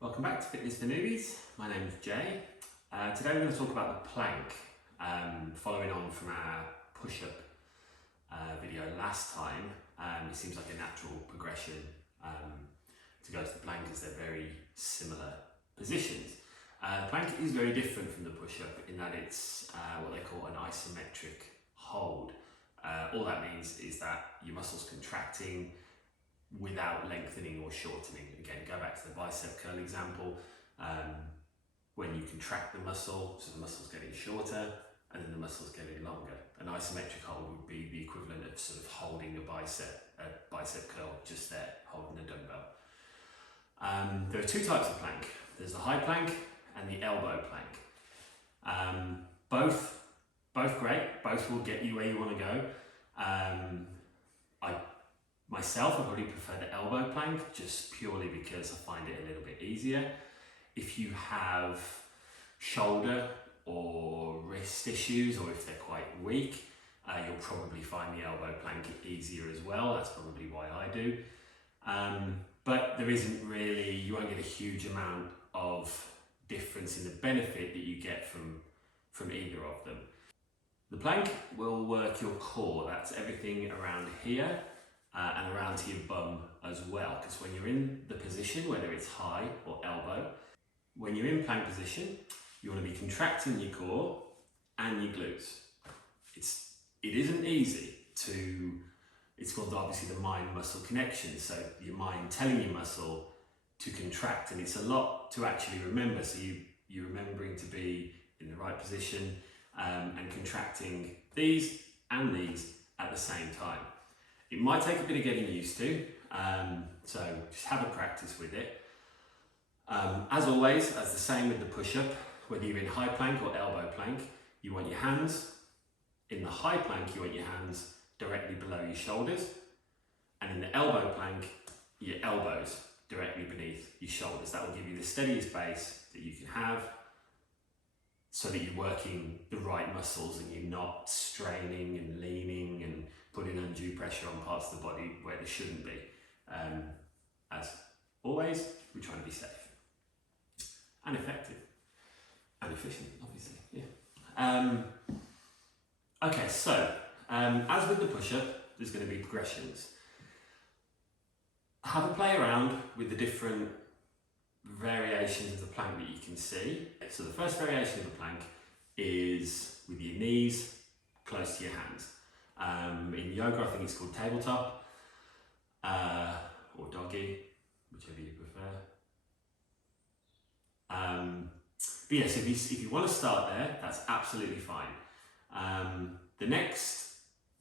Welcome back to Fitness for Noobies. My name is Jay. Today we're going to talk about the plank, following on from our push-up video last time. It seems like a natural progression to go to the plank as they're very similar positions. The plank is very different from the push-up in that it's what they call an isometric hold. All that means is that your muscles contracting without lengthening or shortening. Again, go back to the bicep curl example. When you contract the muscle, so the muscle's getting shorter and then the muscle's getting longer. An isometric hold would be the equivalent of sort of holding a bicep curl just there, holding a dumbbell. There are two types of plank. There's the high plank and the elbow plank. Both great, both will get you where you want to go. Myself, I probably prefer the elbow plank just purely because I find it a little bit easier. If you have shoulder or wrist issues, or if they're quite weak, you'll probably find the elbow plank easier as well. That's probably why I do. But there isn't really, you won't get a huge amount of difference in the benefit that you get from either of them. The plank will work your core, that's everything around here. And around to your bum as well, because when you're in the position, whether it's high or elbow, when you're in plank position, you want to be contracting your core and your glutes. It isn't easy to, it's called obviously the mind-muscle connection, so your mind telling your muscle to contract, and it's a lot to actually remember, so you're remembering to be in the right position and contracting these and these at the same time. It might take a bit of getting used to, so just have a practice with it. As always, as the same with the push-up, whether you're in high plank or elbow plank, you want your hands, in the high plank you want your hands directly below your shoulders, and in the elbow plank, your elbows directly beneath your shoulders. That will give you the steadiest base that you can have, so that you're working the right muscles and you're not straining and leaning and putting undue pressure on parts of the body where they shouldn't be. As always, we're trying to be safe and effective and efficient, obviously. Yeah. Okay, so as with the push-up, there's going to be progressions. Have a play around with the different variations of the plank that you can see. So the first variation of the plank is with your knees close to your hands. In yoga, I think it's called tabletop or doggy, whichever you prefer. But yes, if you want to start there, that's absolutely fine. The next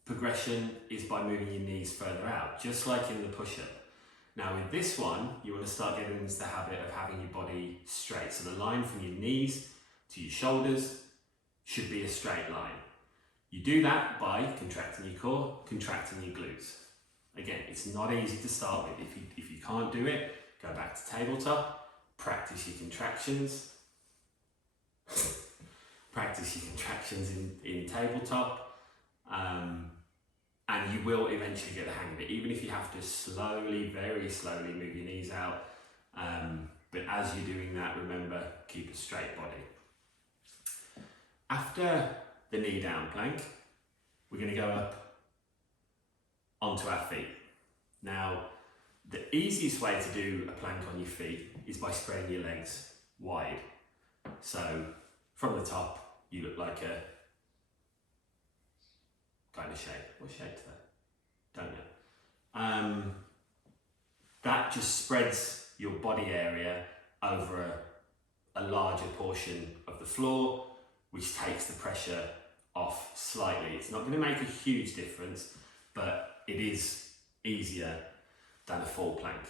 progression is by moving your knees further out, just like in the push-up. Now with this one, you want to start getting into the habit of having your body straight. So the line from your knees to your shoulders should be a straight line. You do that by contracting your core, contracting your glutes. Again, it's not easy to start with. If you can't do it, go back to tabletop, practice your contractions. Practice your contractions in tabletop. And you will eventually get the hang of it, even if you have to slowly, very slowly move your knees out. But as you're doing that, remember, keep a straight body. After the knee down plank, we're going to go up onto our feet. Now, the easiest way to do a plank on your feet is by spreading your legs wide. So from the top, you look like a kind of shape. What shape's that? Don't know. That just spreads your body area over a larger portion of the floor, which takes the pressure off slightly. It's not going to make a huge difference, but it is easier than a full plank.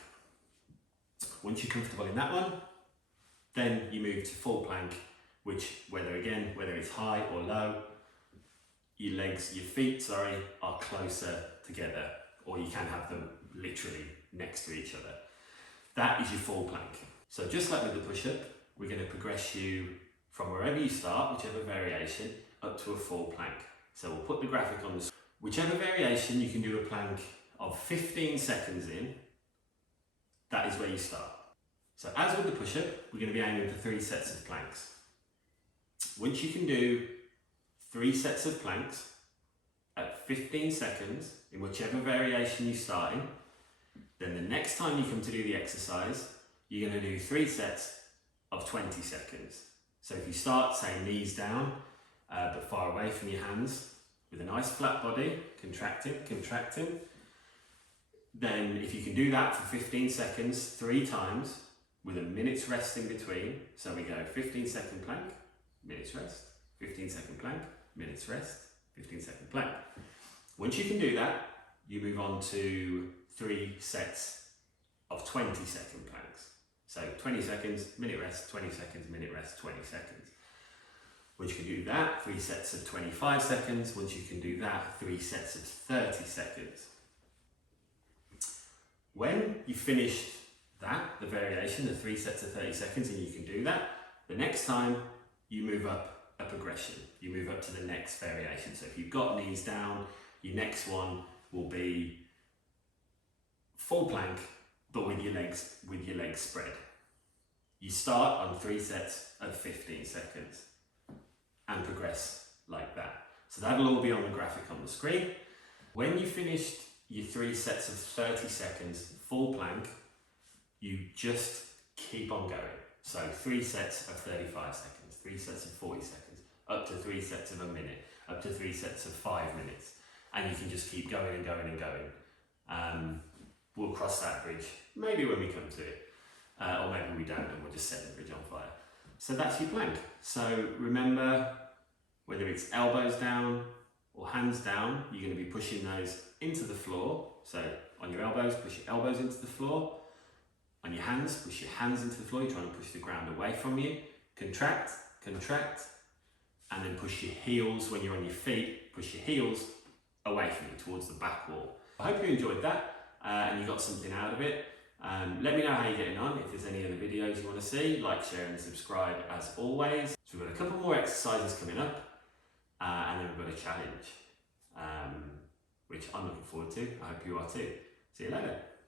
Once you're comfortable in that one, then you move to full plank, which whether it's high or low, your feet are closer together, or you can have them literally next to each other. That is your full plank. So just like with the push-up, we're going to progress you from wherever you start, whichever variation, up to a full plank. So we'll put the graphic on the screen. Whichever variation, you can do a plank of 15 seconds in, that is where you start. So as with the push-up, we're going to be aiming for 3 sets of planks. Once you can do 3 sets of planks at 15 seconds, in whichever variation you start in, then the next time you come to do the exercise, you're going to do 3 sets of 20 seconds. So if you start, say, knees down, but far away from your hands, with a nice flat body, contracting, then if you can do that for 15 seconds 3 times, with a minute's rest in between, so we go 15-second plank, minute's rest, 15-second plank, minute's rest, 15-second plank. Once you can do that, you move on to 3 sets of 20-second planks. So 20 seconds, minute rest, 20 seconds, minute rest, 20 seconds. Once you can do that, 3 sets of 25 seconds. Once you can do that, 3 sets of 30 seconds. When you finished that, the variation, the 3 sets of 30 seconds, and you can do that, the next time you move up a progression. You move up to the next variation. So if you've got knees down, your next one will be full plank, but with your legs spread. You start on 3 sets of 15 seconds and progress like that. So that'll all be on the graphic on the screen. When you finished your 3 sets of 30 seconds full plank, you just keep on going. So 3 sets of 35 seconds, 3 sets of 40 seconds, up to 3 sets of a minute, up to 3 sets of 5 minutes. And you can just keep going and going and going. We'll cross that bridge, maybe when we come to it, or maybe we don't and we'll just set the bridge on fire. So that's your plank. So remember, whether it's elbows down or hands down, you're going to be pushing those into the floor. So on your elbows, push your elbows into the floor. On your hands, push your hands into the floor. You're trying to push the ground away from you. Contract, contract, and then push your heels when you're on your feet. Push your heels away from you towards the back wall. I hope you enjoyed that and you got something out of it. Let me know how you're getting on. If there's any other videos you want to see, like, share and subscribe as always. So we've got a couple more exercises coming up and then we've got a challenge which I'm looking forward to. I hope you are too. See you later.